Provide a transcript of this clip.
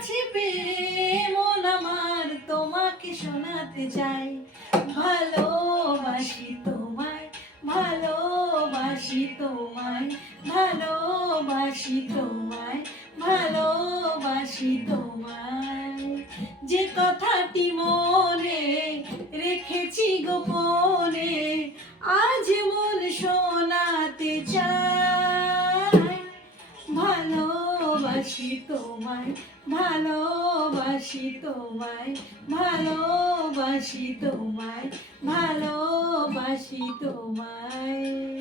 আছে প্রেম মন আমার তোমাকে শোনাতে চাই। ভালোবাসি তোমায়, ভালোবাসি তোমায়, ভালোবাসি তোমায়, ভালোবাসি তোমায়। যে কথাটি মনে রেখেছি গোপনে আজ মন শোনাতে চাই। ভালোবাসি তোমায়, ভালোবাসি তোমায়, ভালোবাসি তোমায়, ভালোবাসি তোমায়।